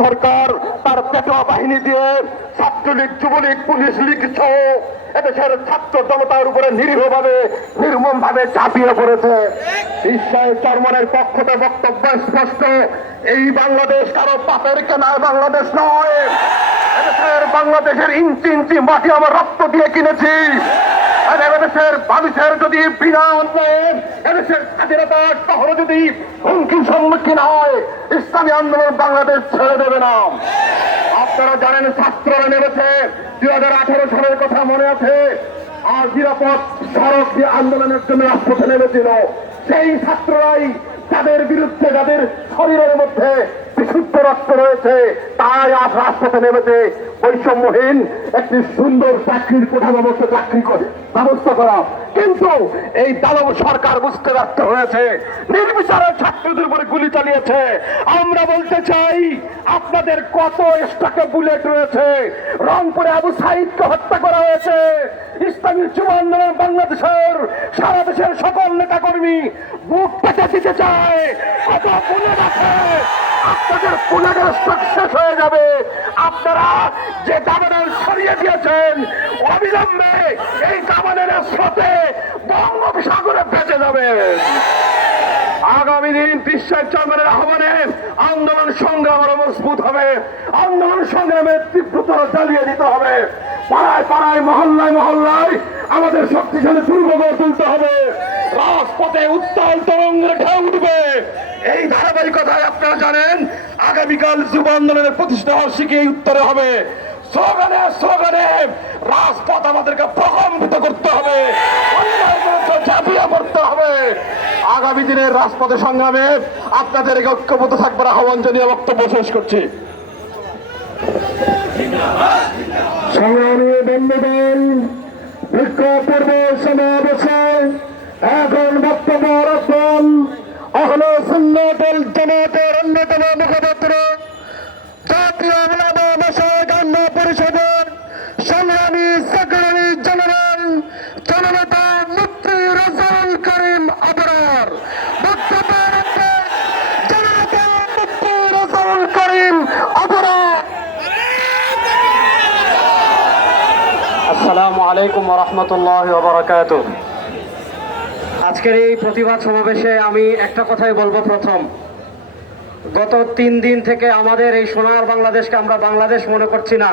সরকার তার পেটোয়া বাহিনী দিয়ে ছাত্রলীগ, যুবলীগ, পুলিশ, লীগ সহ এদেশের ছাত্র জনতার উপরে নিরীহভাবে নির্মম ভাবে চাপিয়ে পড়েছে। ঈশ্বর চর্মনের পক্ষতে বক্তব্য স্পষ্ট, এই বাংলাদেশ কারও পাপের কেনায় বাংলাদেশ নয়। এদেশের বাংলাদেশের ইঞ্চি ইঞ্চি মাটি আমার রক্ত দিয়ে কিনেছি। এদেশের মানুষের যদি বিনা অন্যায়, এদেশের স্বাধীনতা শহরে যদি হুমকির সম্মুখীন হয়, ইসলামী আন্দোলন বাংলাদেশ ছেড়ে দেবে না। আপনারা জানেন ছাত্ররা নেমেছে, দুই হাজার আঠারো সালের কথা মনে আছে, আর নিরাপদ সড়ক আন্দোলনের জন্য রাজপথে নেমেছিল। সেই ছাত্ররাই তাদের বিরুদ্ধে তাদের শরীরের মধ্যে রক্ত রয়েছে, তাই আজ রাজপথে নেমেছে বৈষম্যহীন একটি সুন্দর চাকরির কোঠা ব্যবস্থা চাকরি করে, ব্যবস্থা করা। কিন্তু এই দানব সরকার বুঝতে ব্যর্থ হয়েছে, নির্বিচারে ছাত্রদের উপরে গুলি চালিয়েছে। আমরা বলতে চাই, আপনাদের কত স্টকে বুলেট রয়েছে? রংপুরে আবু সাইদকে হত্যা করা হয়েছে। বাংলাদেশের সারা দেশের সকল নেতা কর্মী বুক পেতে দিতে চায়। আছে আপনাদের হয়ে যাবে। আপনারা যে দাবানের সরিয়ে দিয়েছেন, অবিলম্বে এই দাবানের স্রোতে বঙ্গোপসাগরে ভেসে যাবে আগামী দিন বিশ্বের চন্দ্রের আহ্বানে আন্দোলন সংগ্রাম আরও মজবুত হবে। আন্দোলন সংগ্রামের তীব্রতা চালিয়ে দিতে হবে। পাড়ায় পাড়ায়, মহল্লায় মহল্লায় আমাদের শক্তিশালী দুর্গ গড়ে তুলতে হবে। রাজপথে উত্তাল তরঙ্গের ঢেউ উঠবে। এই ধারাবাহিকতায় আপনারা জানেন, আগামীকাল যুব আন্দোলনের প্রতিষ্ঠা এই উত্তরে হবে। স্লোগানে স্লোগানে রাজপথ আমাদেরকে প্রকম্পিত করতে হবে। ঝাঁপিয়ে পড়তে হবে। আগামী দিনের রাজপথের সংগ্রামে আপনাদের ঐক্যবদ্ধ থাকবার আহ্বান জানিয়ে বক্তব্য শেষ করছি। সংগ্রামী বন্ধুগণ বিক্ষোভ পূর্ব সমাবেশে এখন আসসালামু আলাইকুম রহমতুল্লাহ বারাকাত আজকের এই প্রতিবাদ সমাবেশে আমি একটা কথাই বলব প্রথম। গত তিন দিন থেকে আমাদের এই সোনার বাংলাদেশকে আমরা বাংলাদেশ মনে করছি না।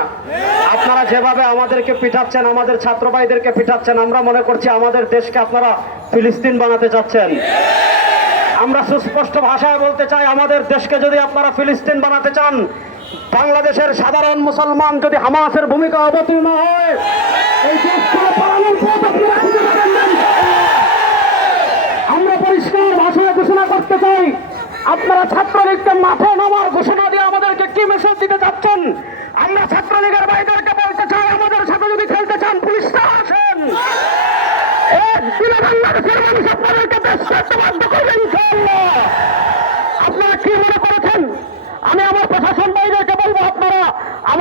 আপনারা যেভাবে আমাদেরকে পিঠাচ্ছেন, আমাদের ছাত্র ভাইদেরকে পিঠাচ্ছেন, আমরা মনে করছি আমাদের দেশকে আপনারা ফিলিস্তিন বানাতে চাচ্ছেন আমরা সুস্পষ্ট ভাষায় বলতে চাই, আমাদের দেশকে যদি আপনারা ফিলিস্তিন বানাতে চান বাংলাদেশের সাধারণ মুসলমান যদি হামাসের ভূমিকা অবতীর্ণ হয়, এই আমরা পরিষ্কার ভাষায় ঘোষণা করতে চাই, আপনারা ছাত্রলীগকে মাঠে নামার ঘোষণা দিয়ে আমাদেরকে কি মেসেজ দিতে চাচ্ছেন? আমরা ছাত্রলীগের ভাইদেরকে বলতে চাই, আমাদের সাথে যদি খেলতে চান, পুলিশরা আসেন। বাংলাদেশের মানুষ আপনাদেরকে ইনশাআল্লাহ আপনারা কি মনে করেছেন আমি আমার প্রশাসন ভাইদেরকে বলব আপনারা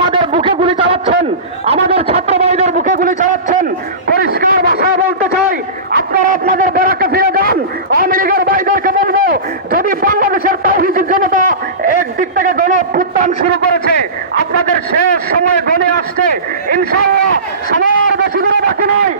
আমাদের বুকে গুলি চালাচ্ছেন। আমাদের ছাত্র ভাইদের বুকে গুলি চালাচ্ছেন। পরিষ্কার ভাষায় বলতে চাই, আপনারা আপনাদের বেড়াকে ফিরে যান। আওয়ামী লীগের ভাইদেরকে বলব, যদি বাংলাদেশের তৌহিদ জনতা একদিক থেকে গণ অভ্যুত্থান শুরু করেছে, আপনাদের শেষ সময় গণে আসছে। ইনশাল্লাহ সময়ের বেশি দূরে বাকি নয়।